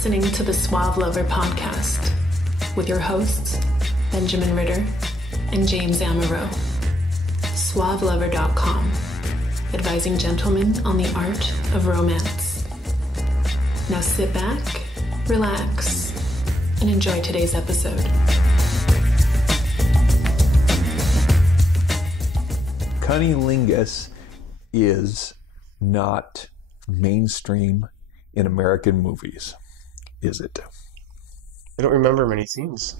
listening to the Suave Lover podcast with your hosts, Benjamin Ritter and James Amaro. SuaveLover.com, advising gentlemen on the art of romance. Now sit back, relax, and enjoy today's episode. Cunnilingus is not mainstream in American movies, is it? I don't remember many scenes.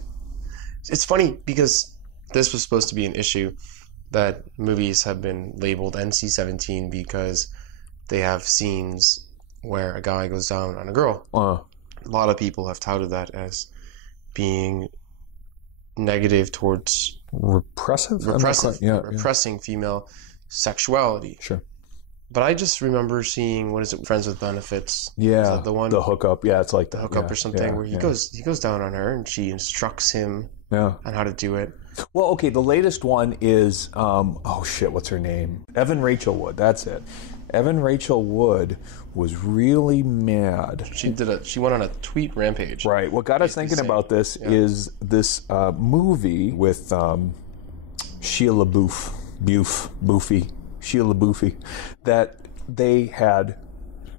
It's funny because this was supposed to be an issue that movies have been labeled NC-17 because they have scenes where a guy goes down on a girl. A lot of people have touted that as being negative towards repressing female sexuality. Sure. But I just remember seeing, what is it, Friends with Benefits? Yeah, is that the one? The hookup. Yeah, it's like the hookup or something, where he goes down on her and she instructs him on how to do it. Well, okay, the latest one is what's her name? Evan Rachel Wood. That's it. Evan Rachel Wood was really mad. She went on a tweet rampage. Right. What got us thinking about this is this movie with Sheila Boofy, that they had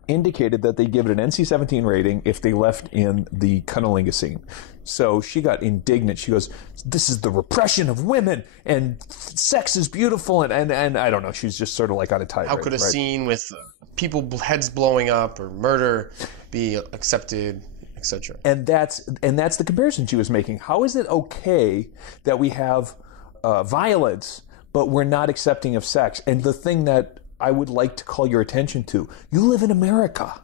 indicated that they give it an NC-17 rating if they left in the cunnilingus scene. So she got indignant. She goes, "This is the repression of women, and sex is beautiful," and I don't know. She's just sort of like on a tirade. How could a scene with people heads blowing up or murder be accepted, etc.? And that's the comparison she was making. How is it okay that we have violence, but we're not accepting of sex? And the thing that I would like to call your attention to, you live in America.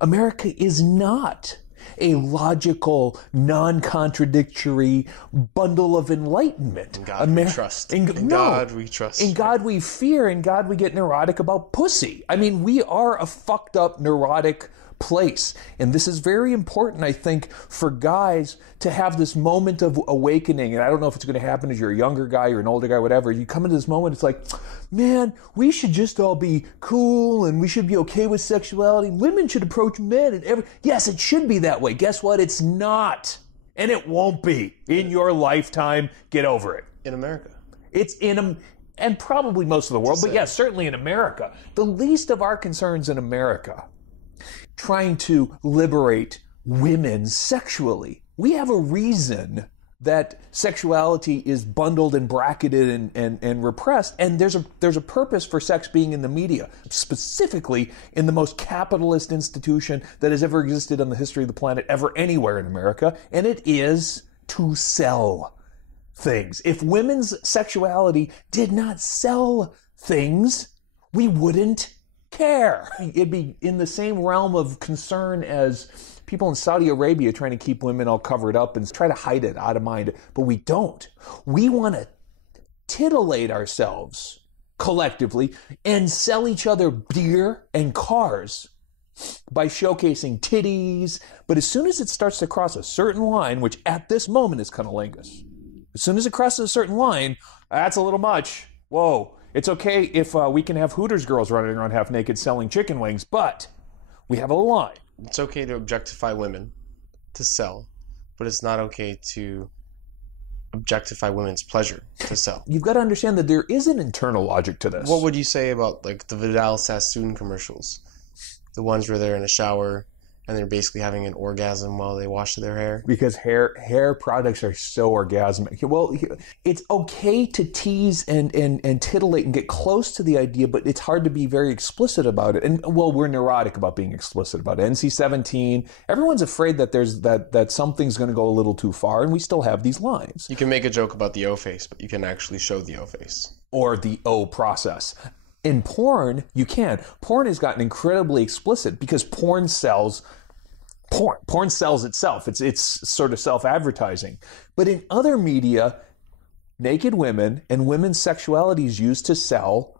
America is not a logical, non-contradictory bundle of enlightenment. In God we trust. God we trust. In God we fear. In God we get neurotic about pussy. I mean, we are a fucked up, neurotic place. And this is very important, I think, for guys to have this moment of awakening. And I don't know if it's going to happen as you're a younger guy or an older guy, whatever. You come into this moment, it's like, man, we should just all be cool and we should be okay with sexuality. Women should approach men. Yes, it should be that way. Guess what? It's not. And it won't be. In your lifetime, get over it. In America. It's and probably most of the world, but yes, certainly in America. The least of our concerns in America, trying to liberate women sexually. We have a reason that sexuality is bundled and bracketed and repressed, and there's a purpose for sex being in the media, specifically in the most capitalist institution that has ever existed on the history of the planet, ever anywhere in America, and it is to sell things. If women's sexuality did not sell things, we wouldn't care. It'd be in the same realm of concern as people in Saudi Arabia trying to keep women all covered up and try to hide it out of mind, but we don't. We want to titillate ourselves collectively and sell each other beer and cars by showcasing titties, but as soon as it starts to cross a certain line, which at this moment is cunnilingus, as soon as it crosses a certain line, that's a little much. Whoa. It's okay if we can have Hooters girls running around half naked selling chicken wings, but we have a line. It's okay to objectify women to sell, but it's not okay to objectify women's pleasure to sell. You've got to understand that there is an internal logic to this. What would you say about like the Vidal Sassoon commercials? The ones where they're in a shower and they're basically having an orgasm while they wash their hair? Because hair products are so orgasmic. Well, it's okay to tease and titillate and get close to the idea, but it's hard to be very explicit about it. And, well, we're neurotic about being explicit about it. NC-17, everyone's afraid that that something's going to go a little too far, and we still have these lines. You can make a joke about the O-face, but you can actually show the O-face. Or the O process. In porn, you can. Porn has gotten incredibly explicit because porn sells porn. Porn sells itself. It's sort of self-advertising. But in other media, naked women and women's sexuality is used to sell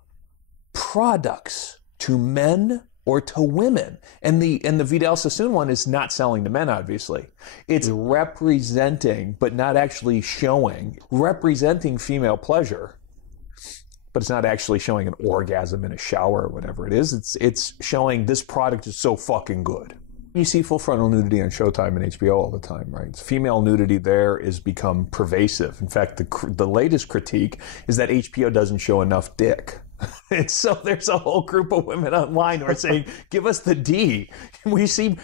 products to men or to women. And the Vidal Sassoon one is not selling to men, obviously. It's representing, but not actually showing, representing female pleasure. But it's not actually showing an orgasm in a shower or whatever it is. It's showing this product is so fucking good. You see full frontal nudity on Showtime and HBO all the time, right? Female nudity there has become pervasive. In fact, the latest critique is that HBO doesn't show enough dick. And so there's a whole group of women online who are saying, give us the D. We see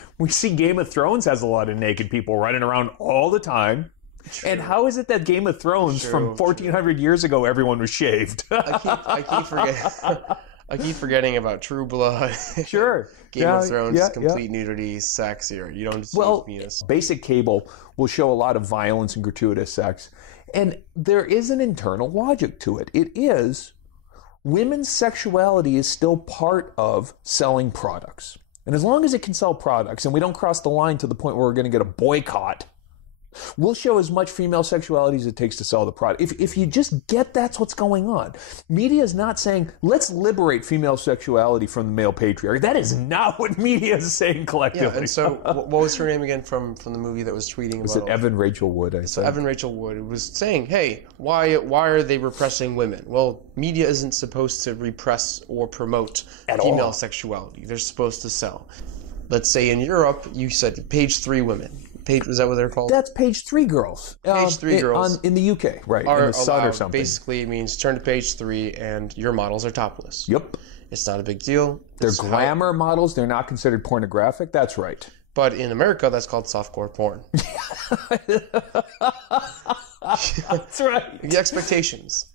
Game of Thrones has a lot of naked people running around all the time. True. And how is it that Game of Thrones from 1400 years ago, everyone was shaved? I keep forgetting about True Blood. Sure. Game of Thrones, complete nudity, sex. You don't see penis. Basic cable will show a lot of violence and gratuitous sex. And there is an internal logic to it. It is, women's sexuality is still part of selling products. And as long as it can sell products and we don't cross the line to the point where we're going to get a boycott, we'll show as much female sexuality as it takes to sell the product. If you just get that's what's going on. Media is not saying, let's liberate female sexuality from the male patriarchy. That is not what media is saying collectively. Yeah, and so what was her name again from the movie that was tweeting about... Was it Evan Rachel Wood? So Evan Rachel Wood was saying, hey, why are they repressing women? Well, media isn't supposed to repress or promote female sexuality. They're supposed to sell. Let's say in Europe, you said page 3 women. Is that what they're called? That's page 3 girls. Page 3 girls. In the UK, right. Are in the Sun allowed. Or something. Basically, it means turn to page 3 and your models are topless. Yep. It's not a big deal. They're glamour models. They're not considered pornographic. That's right. But in America, that's called softcore porn. That's right. The expectations.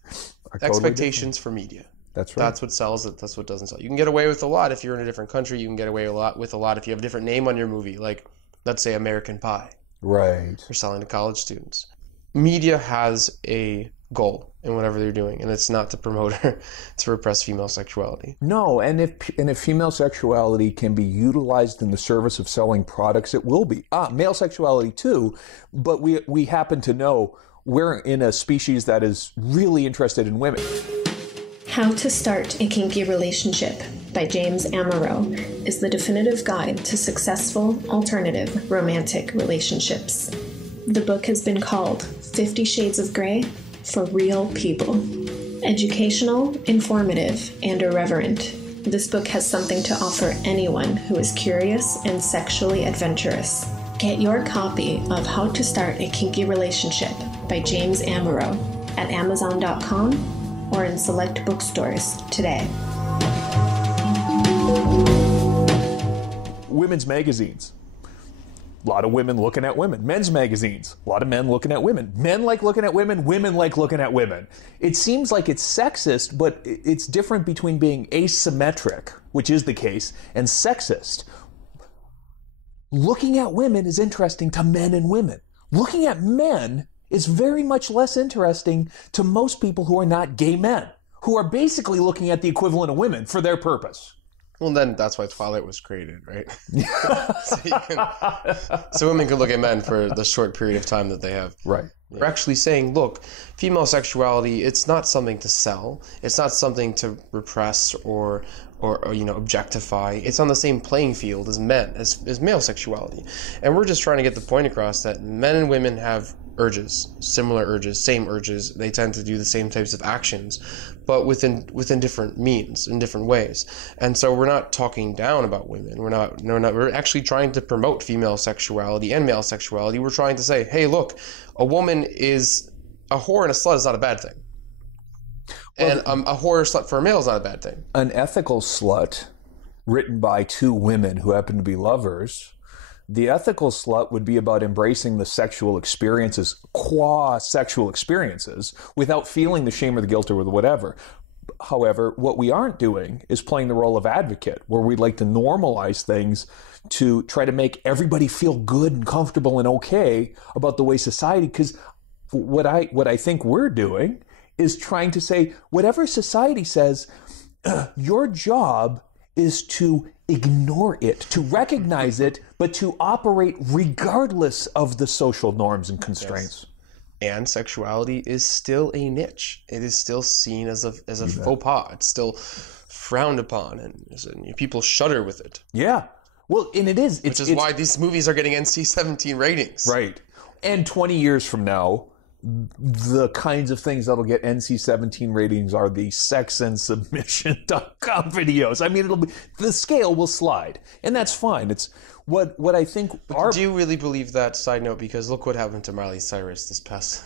Expectations for media. That's right. That's what sells it. That's what doesn't sell. You can get away with a lot if you're in a different country. You can get away with a lot if you have a different name on your movie. Like, let's say American Pie. Right. They're selling to college students. Media has a goal in whatever they're doing, and it's not to promote or to repress female sexuality. No, and if female sexuality can be utilized in the service of selling products, it will be. Male sexuality too, but we happen to know we're in a species that is really interested in women. How to Start a Kinky Relationship by James Amaro is the definitive guide to successful alternative romantic relationships. The book has been called 50 Shades of Grey for real people. Educational, informative, and irreverent, this book has something to offer anyone who is curious and sexually adventurous. Get your copy of How to Start a Kinky Relationship by James Amaro at Amazon.com or in select bookstores today. Women's magazines. A lot of women looking at women. Men's magazines. A lot of men looking at women. Men like looking at women. Women like looking at women. It seems like it's sexist, but it's different between being asymmetric, which is the case, and sexist. Looking at women is interesting to men and women. Looking at men is very much less interesting to most people who are not gay men, who are basically looking at the equivalent of women for their purpose. Well, then that's why Twilight was created, right? So women can look at men for the short period of time that they have. Right. We're actually saying, look, female sexuality, it's not something to sell. It's not something to repress or objectify. It's on the same playing field as men, as male sexuality. And we're just trying to get the point across that men and women have urges, similar urges, same urges. They tend to do the same types of actions, but within different means, in different ways. And so we're not talking down about women. We're actually trying to promote female sexuality and male sexuality. We're trying to say, hey, look, a woman is a whore and a slut is not a bad thing. And a whore or slut for a male is not a bad thing. An ethical slut written by two women who happen to be lovers, the ethical slut would be about embracing the sexual experiences, qua sexual experiences, without feeling the shame or the guilt or the whatever. However, what we aren't doing is playing the role of advocate, where we'd like to normalize things to try to make everybody feel good and comfortable and okay about the way society, because what I think we're doing is trying to say, whatever society says, your job is to ignore it, to recognize it, but to operate regardless of the social norms and constraints. Yes. And sexuality is still a niche. It is still seen as a faux pas. It's still frowned upon, and people shudder with it. Yeah. Well, and it is. Which is why these movies are getting NC-17 ratings. Right. And 20 years from now, the kinds of things that'll get NC-17 ratings are the sex and submission.com videos. I mean, the scale will slide, and that's fine. It's what I think. Do you really believe that? Side note, because look what happened to Miley Cyrus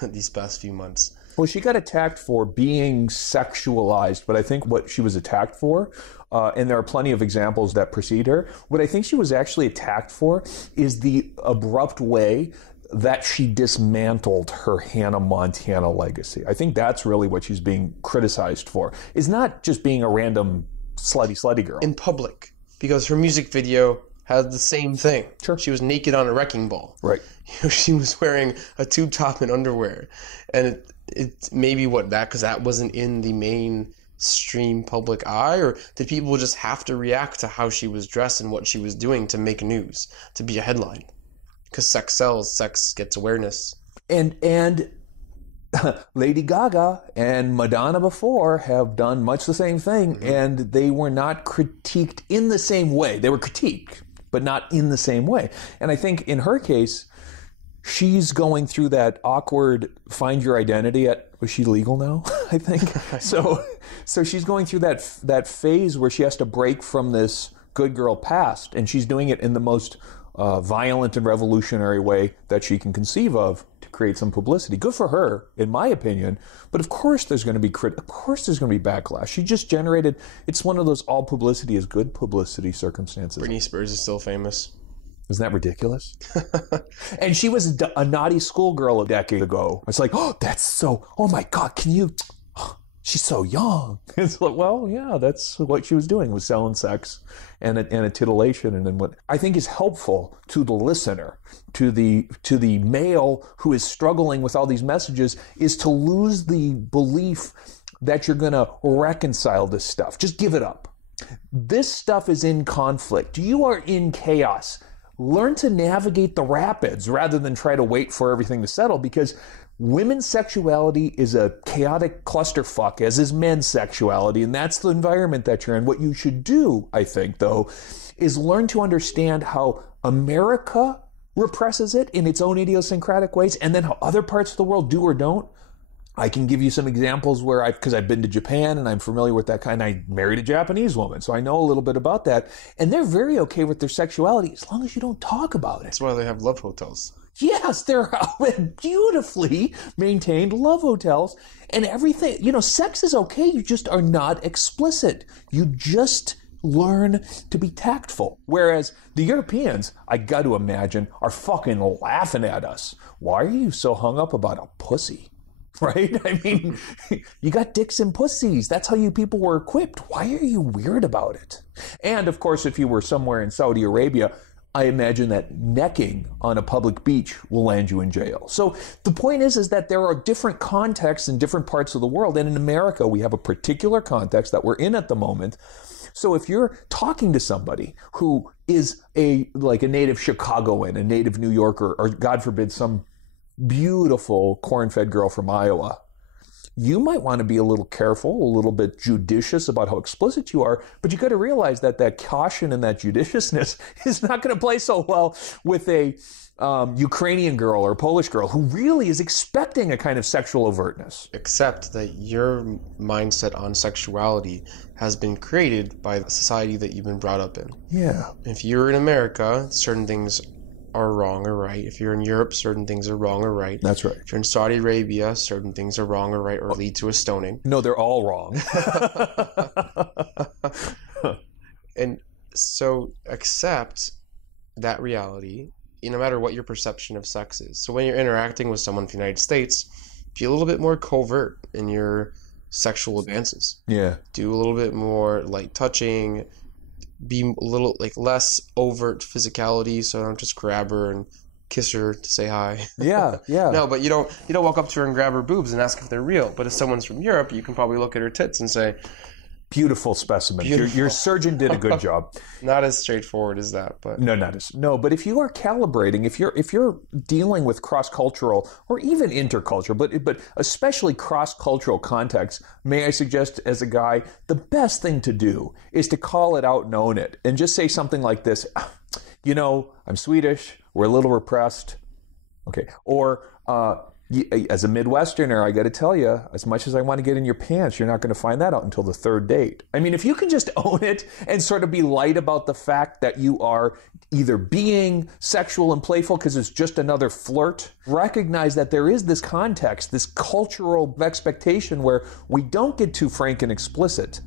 these past few months. Well, she got attacked for being sexualized, but I think what she was attacked for, and there are plenty of examples that precede her, what I think she was actually attacked for is the abrupt way that she dismantled her Hannah Montana legacy. I think that's really what she's being criticized for, is not just being a random slutty girl. In public, because her music video had the same thing. Sure. She was naked on a wrecking ball. Right. She was wearing a tube top and underwear. And it maybe because that wasn't in the mainstream public eye, or did people just have to react to how she was dressed and what she was doing to make news, to be a headline? Because sex sells, sex gets awareness. And Lady Gaga and Madonna before have done much the same thing, and they were not critiqued in the same way. They were critiqued, but not in the same way. And I think in her case, she's going through that awkward find your identity was she legal now? I think. So she's going through that phase where she has to break from this good girl past, and she's doing it in the most violent and revolutionary way that she can conceive of to create some publicity. Good for her, in my opinion. But of course there's going to be backlash. She just generated, it's one of those all publicity is good publicity circumstances. Britney Spears is still famous. Isn't that ridiculous? And she was a naughty schoolgirl a decade ago. It's like, oh my God, she's so young. It's like, well, yeah, that's what she was doing, was selling sex and a titillation. And then what I think is helpful to the listener, to the male who is struggling with all these messages, is to lose the belief that you're going to reconcile this stuff. Just give it up. This stuff is in conflict. You are in chaos. Learn to navigate the rapids rather than try to wait for everything to settle, because women's sexuality is a chaotic clusterfuck, as is men's sexuality, and that's the environment that you're in. What you should do, I think, though, is learn to understand how America represses it in its own idiosyncratic ways, and then how other parts of the world do or don't. I can give you some examples where because I've been to Japan and I'm familiar with that kind. I married a Japanese woman, so I know a little bit about that. And they're very okay with their sexuality as long as you don't talk about it. That's why they have love hotels. Yes, they're beautifully maintained love hotels and everything. Sex is okay. You just are not explicit. You just learn to be tactful. Whereas the Europeans, I got to imagine, are fucking laughing at us. Why are you so hung up about a pussy? Right? I mean, you got dicks and pussies. That's how you people were equipped. Why are you weird about it? And of course, if you were somewhere in Saudi Arabia, I imagine that necking on a public beach will land you in jail. So the point is that there are different contexts in different parts of the world. And in America, we have a particular context that we're in at the moment. So if you're talking to somebody who is a native Chicagoan, a native New Yorker, or God forbid, some beautiful corn-fed girl from Iowa, you might want to be a little careful, a little bit judicious about how explicit you are, but you got to realize that caution and that judiciousness is not going to play so well with a Ukrainian girl or Polish girl who really is expecting a kind of sexual overtness. Except that your mindset on sexuality has been created by the society that you've been brought up in. Yeah. If you're in America, certain things are wrong or right. If you're in Europe, certain things are wrong or right. That's right. If you're in Saudi Arabia, certain things are wrong or right or lead to a stoning. No, they're all wrong. And so accept that reality, no matter what your perception of sex is. So when you're interacting with someone from the United States, be a little bit more covert in your sexual advances. Yeah. Do a little bit more light touching, be a little less overt physicality, so don't just grab her and kiss her to say hi. Yeah. No, but you don't walk up to her and grab her boobs and ask if they're real. But if someone's from Europe, you can probably look at her tits and say, beautiful specimen. Your surgeon did a good job. Not as straightforward as that, but no. But if you are calibrating, if you're dealing with cross-cultural or even intercultural, but especially cross-cultural contexts, may I suggest as a guy, the best thing to do is to call it out and own it, and just say something like this: I'm Swedish. We're a little repressed. Okay, or As a Midwesterner, I got to tell you, as much as I want to get in your pants, you're not going to find that out until the third date. I mean, if you can just own it and sort of be light about the fact that you are either being sexual and playful because it's just another flirt, recognize that there is this context, this cultural expectation where we don't get too frank and explicit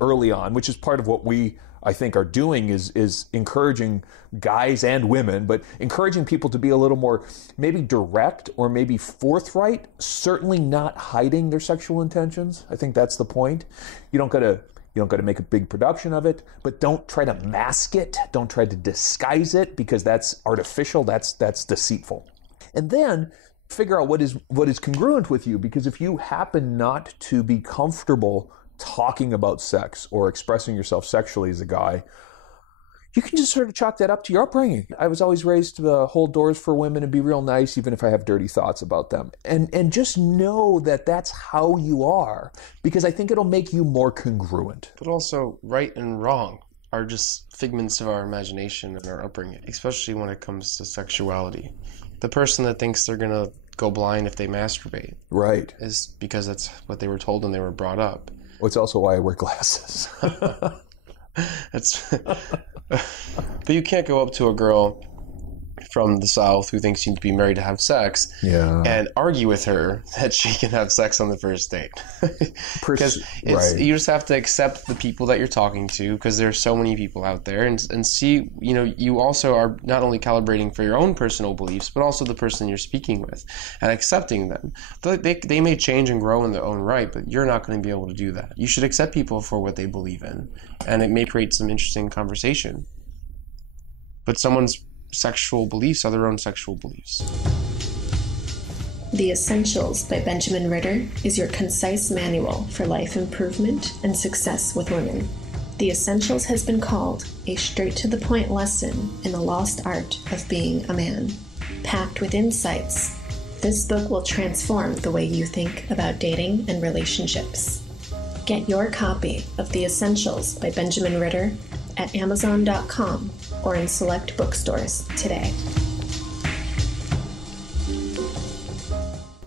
early on, which is part of what we, I think, are doing is encouraging guys and women, but encouraging people to be a little more maybe direct or maybe forthright, certainly not hiding their sexual intentions. I think that's the point. You don't got to make a big production of it, but don't try to mask it. Don't try to disguise it, because that's artificial, that's deceitful. And then figure out what is congruent with you, because if you happen not to be comfortable talking about sex or expressing yourself sexually as a guy, you can just sort of chalk that up to your upbringing. I was always raised to hold doors for women and be real nice, even if I have dirty thoughts about them. And just know that that's how you are, because I think it'll make you more congruent. But also, right and wrong are just figments of our imagination and our upbringing, especially when it comes to sexuality. The person that thinks they're going to go blind if they masturbate, right, is because that's what they were told when they were brought up. Well, it's also why I wear glasses. But you can't go up to a girl from the South who thinks you need to be married to have sex and argue with her that she can have sex on the first date. Because you just have to accept the people that you're talking to, because there's so many people out there, and see, you also are not only calibrating for your own personal beliefs, but also the person you're speaking with and accepting them. They may change and grow in their own right, but you're not going to be able to do that. You should accept people for what they believe in, and it may create some interesting conversation. But someone's sexual beliefs are their own sexual beliefs. The Essentials by Benjamin Ritter is your concise manual for life improvement and success with women. The Essentials has been called a straight-to-the-point lesson in the lost art of being a man. Packed with insights, this book will transform the way you think about dating and relationships. Get your copy of The Essentials by Benjamin Ritter at Amazon.com or in select bookstores today.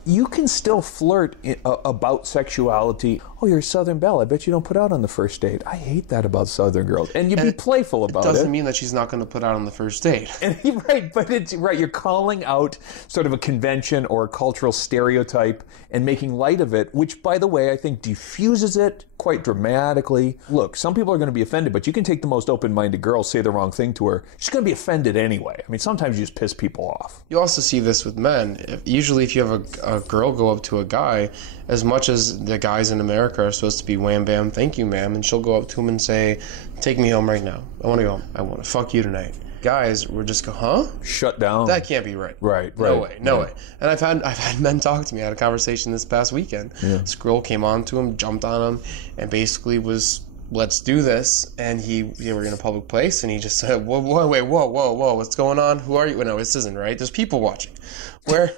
You can still flirt about sexuality. Oh, you're a Southern belle. I bet you don't put out on the first date. I hate that about Southern girls. And you be playful about it. It doesn't mean that she's not going to put out on the first date. Right, but it's right. You're calling out sort of a convention or a cultural stereotype and making light of it, which, by the way, I think diffuses it quite dramatically. Look, some people are going to be offended, but you can take the most open-minded girl, say the wrong thing to her. She's going to be offended anyway. I mean, sometimes you just piss people off. You also see this with men. Usually if you have a girl go up to a guy, as much as the guys in America are supposed to be wham bam, thank you ma'am, and she'll go up to him and say, take me home right now. I want to go home. I want to fuck you tonight. Guys would just go, huh? Shut down. That can't be right. Right. No way. And I've had men talk to me. I had a conversation this past weekend. Yeah. This girl came on to him, jumped on him, and basically was, let's do this. And we were in a public place, and he just said, whoa, what's going on? Who are you? Well, no, this isn't right. There's people watching. Where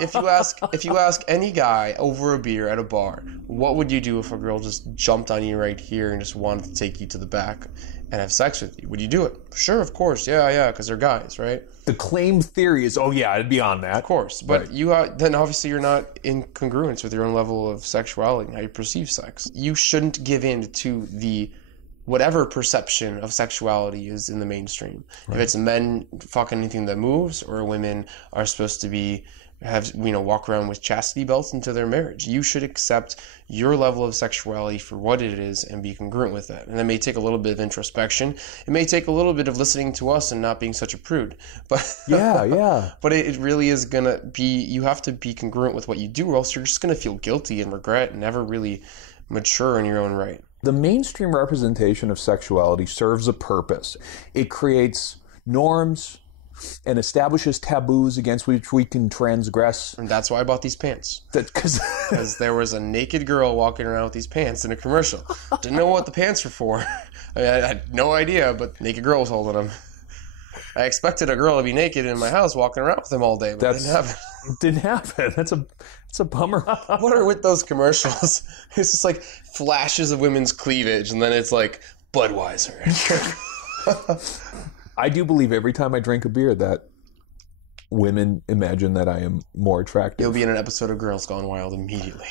if you ask any guy over a beer at a bar, what would you do if a girl just jumped on you right here and just wanted to take you to the back and have sex with you? Would you do it? Sure, of course. Yeah, because they're guys, right? The claim theory is, oh yeah, I'd be on that. Of course, but right. Then obviously you're not in congruence with your own level of sexuality and how you perceive sex. You shouldn't give in to the whatever perception of sexuality is in the mainstream. Right. If it's men fucking anything that moves, or women are supposed to walk around with chastity belts into their marriage. You should accept your level of sexuality for what it is and be congruent with it. And that may take a little bit of introspection. It may take a little bit of listening to us and not being such a prude. But yeah. But it really is gonna be, you have to be congruent with what you do, or else you're just gonna feel guilty and regret and never really mature in your own right. The mainstream representation of sexuality serves a purpose. It creates norms and establishes taboos against which we can transgress. And that's why I bought these pants. Because there was a naked girl walking around with these pants in a commercial. Didn't know what the pants were for. I had no idea, but naked girl was holding them. I expected a girl to be naked in my house walking around with them all day, but it didn't happen. It didn't happen. That's a bummer. What are with those commercials? It's just like flashes of women's cleavage, and then it's like Budweiser. I do believe every time I drink a beer that women imagine that I am more attractive. You'll be in an episode of Girls Gone Wild immediately.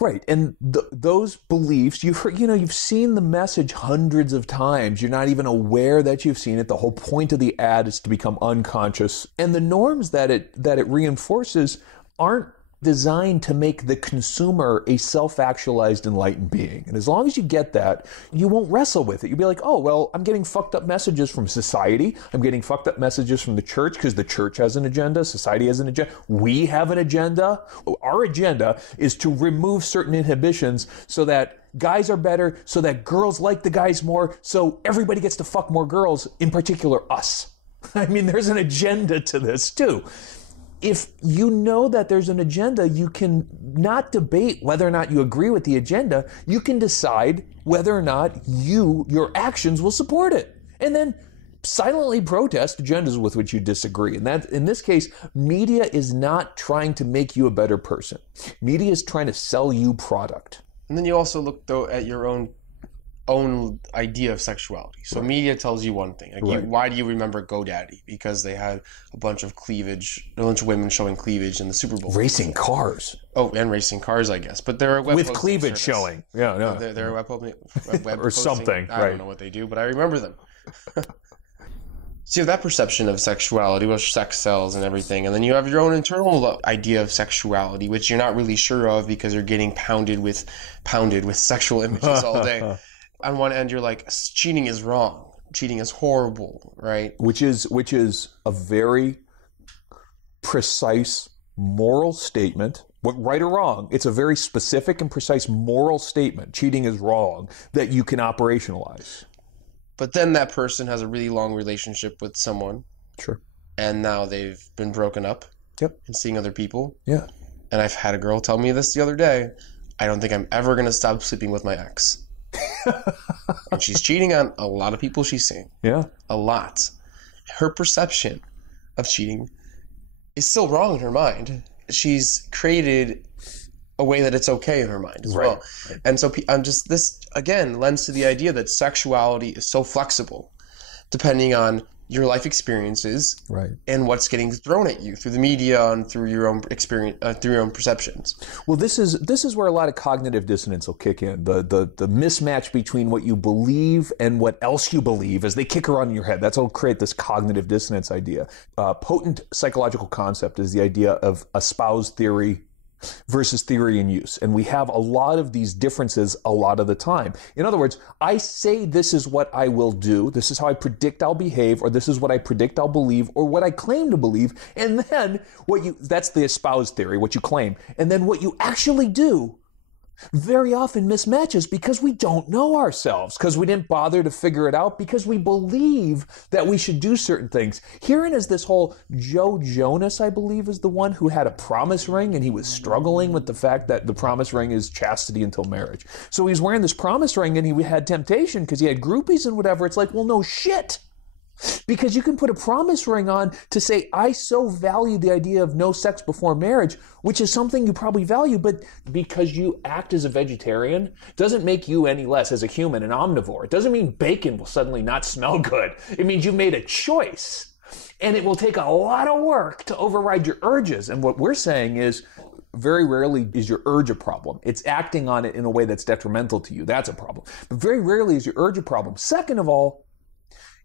Right, and those beliefs, you've seen the message hundreds of times. You're not even aware that you've seen it. The whole point of the ad is to become unconscious, and the norms that it reinforces aren't designed to make the consumer a self-actualized, enlightened being. And as long as you get that, you won't wrestle with it. You'll be like, oh, well, I'm getting fucked up messages from society. I'm getting fucked up messages from the church because the church has an agenda. Society has an agenda. We have an agenda. Our agenda is to remove certain inhibitions so that guys are better, so that girls like the guys more, so everybody gets to fuck more girls, in particular us. I mean, there's an agenda to this too. If you know that there's an agenda, you can not debate whether or not you agree with the agenda. You can decide whether or not your actions will support it. And then silently protest agendas with which you disagree. And that, in this case, media is not trying to make you a better person. Media is trying to sell you product. And then you also look, though, at your own idea of sexuality. So media tells you one thing. Like why do you remember GoDaddy? Because they had a bunch of women showing cleavage in the Super Bowl. Racing cars. Oh, and racing cars, I guess. But they're a web with posting cleavage service. showing. Yeah, no. They're a web or posting, something. I don't know what they do, but I remember them. So you have that perception of sexuality, which sex sells and everything, and then you have your own internal idea of sexuality, which you're not really sure of because you're getting pounded with sexual images all day. On one end, you're like, cheating is wrong. Cheating is horrible, right? Which is a very precise moral statement. Right or wrong, it's a very specific and precise moral statement. Cheating is wrong that you can operationalize. But then that person has a really long relationship with someone. Sure. And now they've been broken up. Yep. And seeing other people. Yeah. And I've had a girl tell me this the other day. I don't think I'm ever going to stop sleeping with my ex. And she's cheating on a lot of people she's seeing. Yeah. A lot. Her perception of cheating is still wrong in her mind. She's created a way that it's okay in her mind as well. Right. And so this again lends to the idea that sexuality is so flexible depending on your life experiences, right, and what's getting thrown at you through the media and through your own experience, through your own perceptions. Well, this is where a lot of cognitive dissonance will kick in. The mismatch between what you believe and what else you believe as they kick around in your head. That's what will create this cognitive dissonance idea. Potent psychological concept is the idea of espoused theory versus theory in use. And we have a lot of these differences a lot of the time. In other words, I say this is what I will do, this is how I predict I'll behave, or this is what I predict I'll believe, or what I claim to believe, and then that's the espoused theory, what you claim. And then what you actually do very often mismatches because we don't know ourselves, because we didn't bother to figure it out, because we believe that we should do certain things. Herein is this whole Joe Jonas, I believe, is the one who had a promise ring, and he was struggling with the fact that the promise ring is chastity until marriage. So he's wearing this promise ring, and he had temptation because he had groupies and whatever. It's like, well, no shit. Because you can put a promise ring on to say, I so value the idea of no sex before marriage, which is something you probably value, but because you act as a vegetarian doesn't make you any less as a human an omnivore. It doesn't mean bacon will suddenly not smell good. It means you made a choice, and it will take a lot of work to override your urges. And what we're saying is, very rarely is your urge a problem. It's acting on it in a way that's detrimental to you. That's a problem. But very rarely is your urge a problem. Second of all,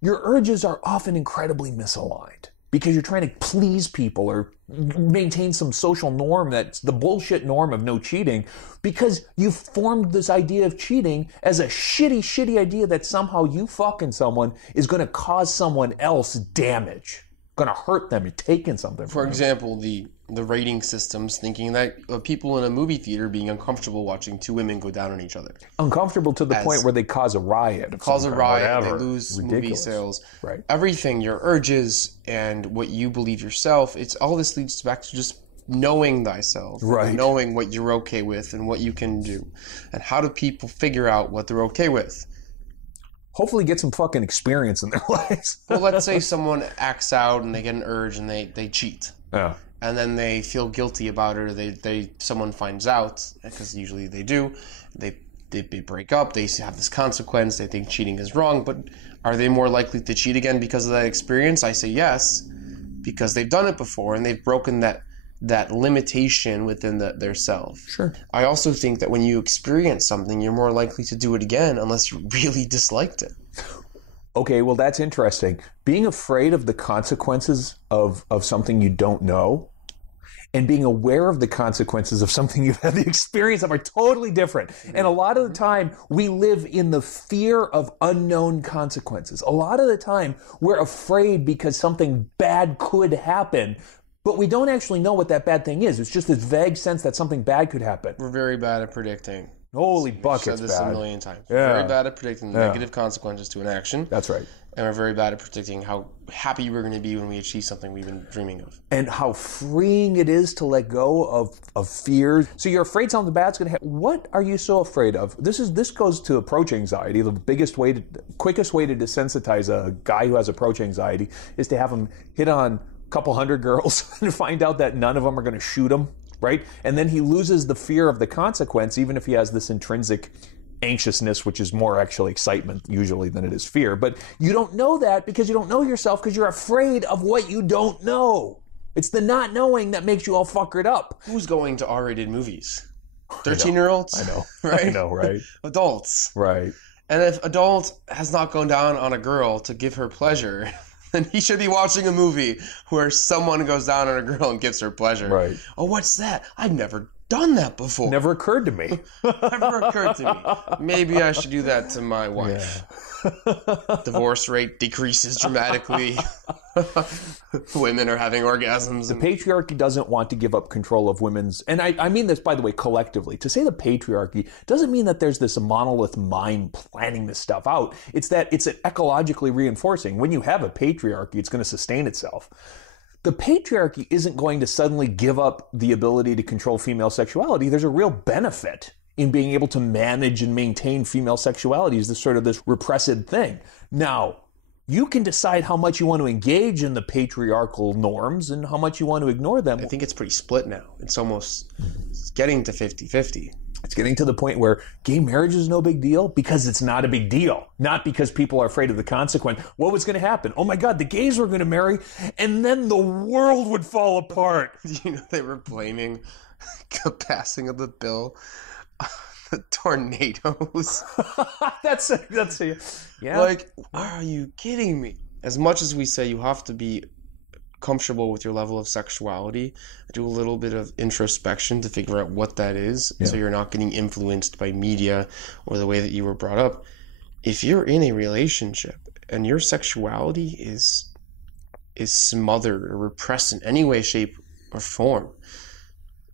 your urges are often incredibly misaligned because you're trying to please people or maintain some social norm that's the bullshit norm of no cheating, because you've formed this idea of cheating as a shitty idea that somehow you fucking someone is going to cause someone else damage, going to hurt them, you're taking something from them. For example, the rating systems thinking that people in a movie theater being uncomfortable watching two women go down on each other. Uncomfortable to the point where they cause a riot. They lose movie sales. Right. Everything, your urges and what you believe yourself, all this leads back to just knowing thyself. Right. Knowing what you're okay with and what you can do. And how do people figure out what they're okay with? Hopefully get some fucking experience in their lives. Well, let's say someone acts out and they get an urge and they cheat. Yeah. And then they feel guilty about it, or someone finds out, because usually they do. They break up, they have this consequence, they think cheating is wrong, but are they more likely to cheat again because of that experience? I say yes, because they've done it before and they've broken that limitation within their self. Sure. I also think that when you experience something, you're more likely to do it again unless you really disliked it. Okay, well, that's interesting. Being afraid of the consequences of something you don't know and being aware of the consequences of something you've had the experience of are totally different. And a lot of the time, we live in the fear of unknown consequences. A lot of the time, we're afraid because something bad could happen, but we don't actually know what that bad thing is. It's just this vague sense that something bad could happen. We're very bad at predicting. Holy buckets, I've said this bad. a million times. Yeah. We're very bad at predicting the negative consequences to an action. That's right. And we're very bad at predicting how happy we're going to be when we achieve something we've been dreaming of. And how freeing it is to let go of fears. So you're afraid something bad's going to happen. What are you so afraid of? This goes to approach anxiety. The quickest way to desensitize a guy who has approach anxiety is to have him hit on a couple hundred girls and find out that none of them are going to shoot him, right? And then he loses the fear of the consequence, even if he has this intrinsic anxiousness, which is more actually excitement usually than it is fear. But you don't know that because you don't know yourself because you're afraid of what you don't know. It's the not knowing that makes you all fuckered up. Who's going to R-rated movies? 13-year-olds? I know. Right? I know, right? Adults. Right. And if adult has not gone down on a girl to give her pleasure, then he should be watching a movie where someone goes down on a girl and gives her pleasure. Right. Oh, what's that? I've never done that before. Never occurred to me. Never occurred to me. Maybe I should do that to my wife. Yeah. Divorce rate decreases dramatically. Women are having orgasms. The patriarchy doesn't want to give up control of women's, and I mean this, by the way, collectively. To say the patriarchy doesn't mean that there's this monolith mind planning this stuff out. It's that it's ecologically reinforcing. When you have a patriarchy, it's going to sustain itself. The patriarchy isn't going to suddenly give up the ability to control female sexuality. There's a real benefit in being able to manage and maintain female sexuality as this repressive thing. Now, you can decide how much you want to engage in the patriarchal norms and how much you want to ignore them. I think it's pretty split now. It's getting to 50-50. It's getting to the point where gay marriage is no big deal because it's not a big deal. Not because people are afraid of the consequence. What was going to happen? Oh my God, the gays were going to marry and then the world would fall apart. You know, they were blaming the passing of the bill the tornadoes. that's yeah. Like, are you kidding me? As much as we say you have to be comfortable with your level of sexuality, do a little bit of introspection to figure out what that is, so you're not getting influenced by media or the way that you were brought up. If you're in a relationship and your sexuality is smothered or repressed in any way, shape, or form,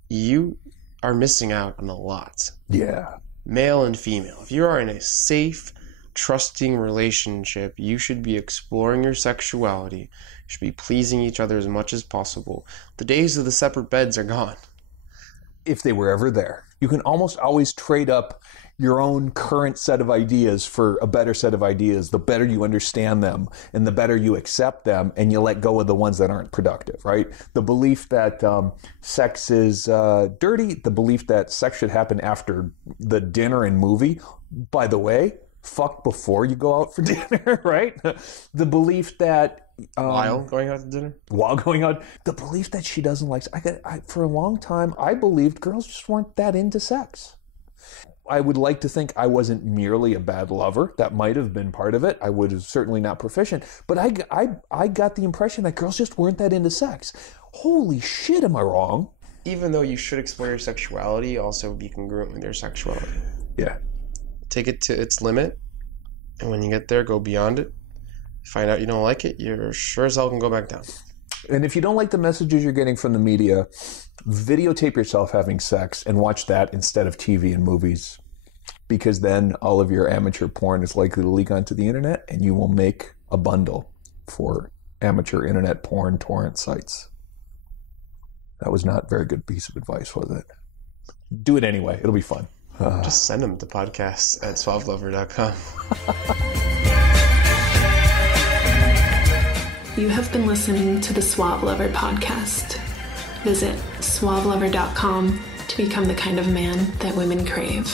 you are missing out on a lot. Yeah. Male and female. If you are in a safe, trusting relationship, you should be exploring your sexuality. You should be pleasing each other as much as possible. The days of the separate beds are gone. If they were ever there. You can almost always trade up your own current set of ideas for a better set of ideas. The better you understand them and the better you accept them, and you let go of the ones that aren't productive, right? The belief that sex is dirty, the belief that sex should happen after the dinner and movie. By the way, fuck before you go out for dinner, right? The belief that while going out to dinner? While going out. The belief that she doesn't like sex. For a long time, I believed girls just weren't that into sex. I would like to think I wasn't merely a bad lover. That might have been part of it. I was certainly not proficient. But I got the impression that girls just weren't that into sex. Holy shit, am I wrong? Even though you should explore your sexuality, also be congruent with your sexuality. Yeah. Take it to its limit. And when you get there, go beyond it. Find out you don't like it, you're sure as hell can go back down. And if you don't like the messages you're getting from the media, videotape yourself having sex and watch that instead of TV and movies. Because then all of your amateur porn is likely to leak onto the internet and you will make a bundle for amateur internet porn torrent sites. That was not a very good piece of advice, was it? Do it anyway. It'll be fun. Just send them to podcasts@suavelover.com. You have been listening to the Suave Lover podcast. Visit suavelover.com to become the kind of man that women crave.